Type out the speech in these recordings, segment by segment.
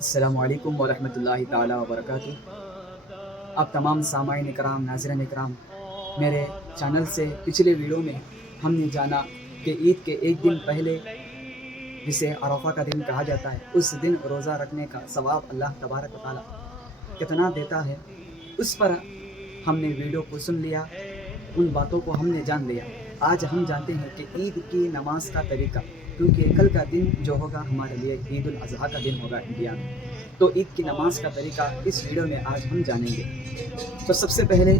السلام علیکم ورحمۃ اللہ تعالیٰ وبرکاتہ۔ اب تمام سامعین اکرام، ناظرین اکرام، میرے چینل سے پچھلے ویڈیو میں ہم نے جانا کہ عید کے ایک دن پہلے، جسے عرفہ کا دن کہا جاتا ہے، اس دن روزہ رکھنے کا ثواب اللہ تبارک و تعالیٰ کتنا دیتا ہے، اس پر ہم نے ویڈیو کو سن لیا، ان باتوں کو ہم نے جان لیا۔ آج ہم جانتے ہیں کہ عید کی نماز کا طریقہ، کیونکہ کل کا دن جو ہوگا ہمارے لیے عید الاضحیٰ کا دن ہوگا انڈیا میں، تو عید کی نماز کا طریقہ اس ویڈیو میں آج ہم جانیں گے۔ تو سب سے پہلے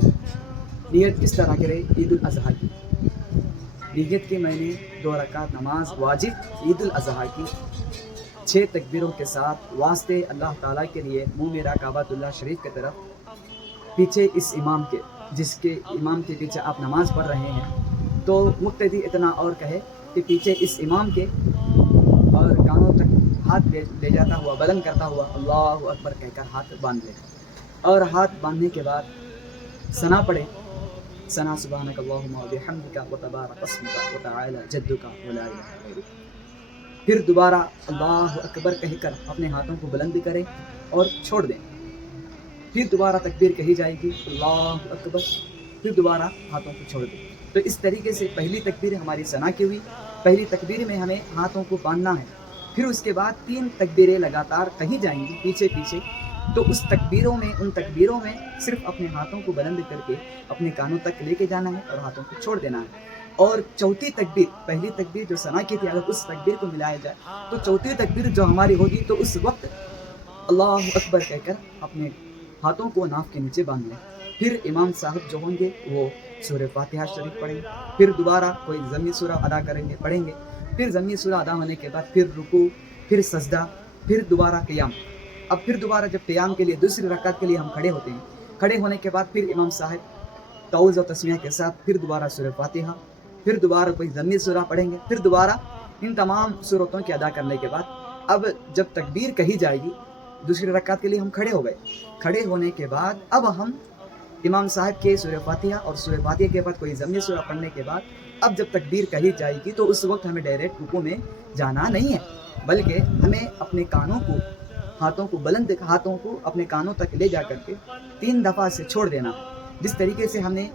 نیت کس طرح کرے عید الاضحیٰ کی؟ نیت کی میں نے 2 رکعت نماز واجب عید الاضحیٰ کی 6 تکبیروں کے ساتھ واسطے اللہ تعالیٰ کے لیے منہ میرا کعبۃ اللہ شریف کی طرف، پیچھے اس امام کے، جس کے امام کے پیچھے آپ نماز پڑھ رہے ہیں، تو مقتدی اتنا اور کہے کہ پیچھے اس امام کے اور کانوں تک ہاتھ لے جاتا ہوا، بلند کرتا ہوا اللہ اکبر کہہ کر ہاتھ باندھ لے، اور ہاتھ باندھنے کے بعد ثنا پڑھے، ثنا سبحانک اللہم و بحمدک و تبارک اسمک و تعالی جدک و لا الہ غیرک۔ پھر دوبارہ اللہ اکبر کہہ کر اپنے ہاتھوں کو بلند کریں اور چھوڑ دیں۔ پھر دوبارہ تکبیر کہی جائے گی اللہ اکبر، پھر دوبارہ ہاتھوں کو چھوڑ دیں۔ تو اس طریقے سے پہلی تکبیر ہماری ثنا کی ہوئی، پہلی تکبیر میں ہمیں ہاتھوں کو باندھنا ہے، پھر اس کے بعد 3 تکبیریں لگاتار کہی جائیں گی پیچھے پیچھے، تو ان تکبیروں میں صرف اپنے ہاتھوں کو بلند کر کے اپنے کانوں تک لے کے جانا ہے اور ہاتھوں کو چھوڑ دینا ہے۔ اور چوتھی تکبیر، پہلی تکبیر جو ثنا کی تھی، اگر اس تکبیر کو ملایا جائے تو چوتھی تکبیر جو ہماری ہوگی، تو اس وقت اللہ اکبر کہہ کر اپنے ہاتھوں کو ناف کے نیچے باندھ لیں۔ پھر امام صاحب جو ہوں گے وہ سورہ فاتحہ شریف پڑھیں گے، پھر دوبارہ کوئی ضمی سورہ ادا پڑھیں گے، پھر ضمی سورہ ادا ہونے کے بعد پھر رکوع، پھر سجدہ، پھر دوبارہ قیام۔ اب پھر دوبارہ جب قیام کے لیے دوسری رکعت کے لیے ہم کھڑے ہوتے ہیں، کھڑے ہونے کے بعد پھر امام صاحب تعوذ و تسمیہ کے ساتھ پھر دوبارہ سورہ فاتحہ، پھر دوبارہ کوئی ضمی سورہ پڑھیں گے، پھر دوبارہ ان تمام صورتوں کے ادا کرنے کے بعد اب جب تکبیر کہی جائے گی، دوسری رکعت کے لیے ہم کھڑے ہو گئے، کھڑے ہونے کے بعد اب ہم امام صاحب کے سورہ فاتحہ اور سورہ فاتحہ کے بعد کوئی ضمی سورہ پڑھنے کے بعد اب جب تکبیر کہی جائے گی، تو اس وقت ہمیں ڈائریکٹ رکوع میں جانا نہیں ہے، بلکہ ہمیں اپنے کانوں کو، ہاتھوں کو اپنے کانوں تک لے جا کر کے 3 دفعہ سے چھوڑ دینا۔ جس طریقے سے ہم نے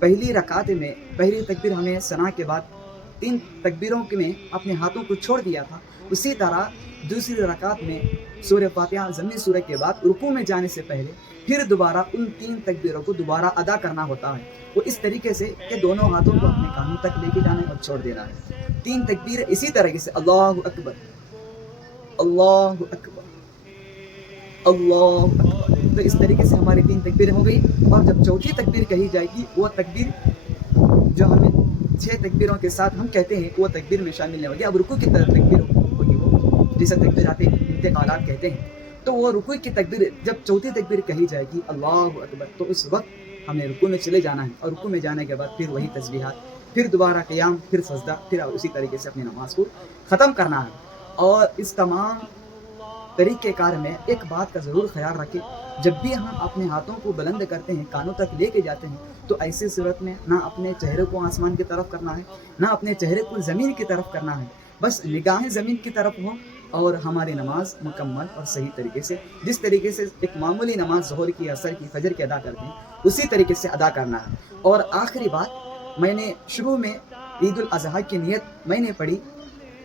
پہلی رکعت میں پہلی تکبیر ہمیں ثنا کے بعد 3 تکبیروں میں اپنے ہاتھوں کو چھوڑ دیا تھا، اسی طرح دوسری رکعت میں سورہ فاتحہ ضمی سورہ کے بعد رکوع میں جانے سے پہلے پھر دوبارہ ان 3 تکبیروں کو دوبارہ ادا کرنا ہوتا ہے، وہ اس طریقے سے کہ دونوں ہاتھوں کو اپنے کانوں تک لے کے جانا ہے اور چھوڑ دینا ہے۔ 3 تکبیر اسی طرح سے اللہ اکبر، اللہ اکبر، اللہ اکبر، تو اس طریقے سے ہماری 3 تکبیریں ہو گئی۔ اور جب چوتھی تکبیر کہی جائے گی، وہ تکبیر جو ہمیں 6 تکبیروں کے ساتھ ہم کہتے ہیں، وہ تکبیر میں شامل نہیں ہوگی۔ اب رکوع کی طرف تکبیر ہوگی، وہ جسے تکبیرات انتقالات کہتے ہیں، تو وہ رکوع کی تکبیر جب چوتھی تکبیر کہی جائے گی اللہ اکبر، تو اس وقت ہمیں رکوع میں چلے جانا ہے، اور رکوع میں جانے کے بعد پھر وہی تسبیحات، پھر دوبارہ قیام، پھر سجدہ، پھر اسی طریقے سے اپنی نماز کو ختم کرنا ہے۔ اور اس تمام طریقہ کار میں ایک بات کا ضرور خیال رکھیں، جب بھی ہم اپنے ہاتھوں کو بلند کرتے ہیں، کانوں تک لے کے جاتے ہیں، تو ایسی صورت میں نہ اپنے چہرے کو آسمان کی طرف کرنا ہے، نہ اپنے چہرے کو زمین کی طرف کرنا ہے، بس نگاہیں زمین کی طرف ہوں، اور ہماری نماز مکمل اور صحیح طریقے سے، جس طریقے سے ایک معمولی نماز ظہر کی، عصر کی، فجر کی ادا کرتے ہیں، اسی طریقے سے ادا کرنا ہے۔ اور آخری بات، میں نے شروع میں عید الاضحیٰ کی نیت میں نے پڑھی،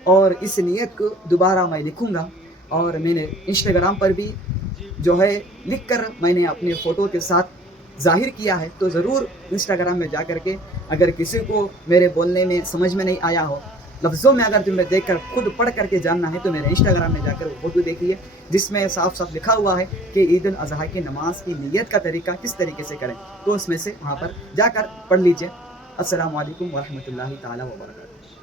اور اس نیت کو دوبارہ میں لکھوں گا، اور میں نے انسٹاگرام پر بھی جو ہے لکھ کر میں نے اپنے فوٹو کے ساتھ ظاہر کیا ہے، تو ضرور انسٹاگرام میں جا کر کے اگر کسی کو میرے بولنے میں سمجھ میں نہیں آیا ہو، لفظوں میں اگر تمہیں دیکھ کر خود پڑھ کر کے جاننا ہے، تو میرے انسٹاگرام میں جا کر وہ فوٹو دیکھیے، جس میں صاف صاف لکھا ہوا ہے کہ عید الاضحیٰ کی نماز کی نیت کا طریقہ کس طریقے سے کریں، تو اس میں سے وہاں پر جا کر پڑھ لیجئے۔ السلام علیکم ورحمۃ اللہ تعالیٰ وبرکاتہ۔